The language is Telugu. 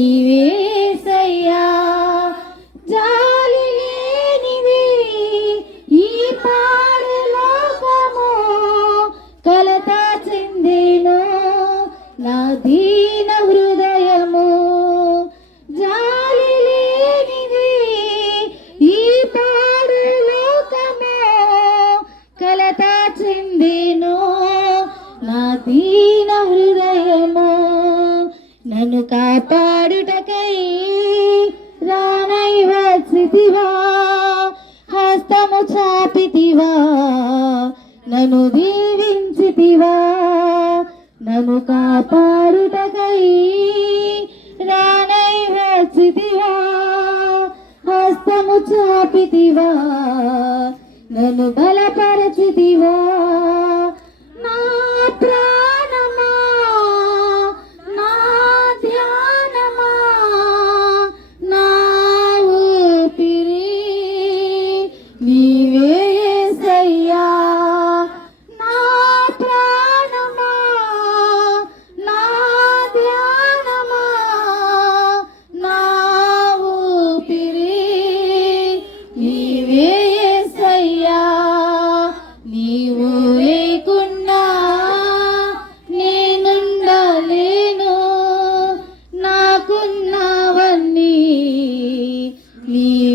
నీవేసయ్యా జాలి లేనిది ఈ పాడు లోకము కలత చెందేను? నా దీన హృదయము జాలి లేనిది ఈ పాడు లోకము కలత చెందేను? నా దీన నన్ను కాపాడుటకై రానై వచ్చితివా హస్తము చాపితివా నన్ను దీవించితివా నన్ను కాపాడుటకై రానై వచ్చితివా హస్తము చాపితివా నన్ను బలపరచితివా. E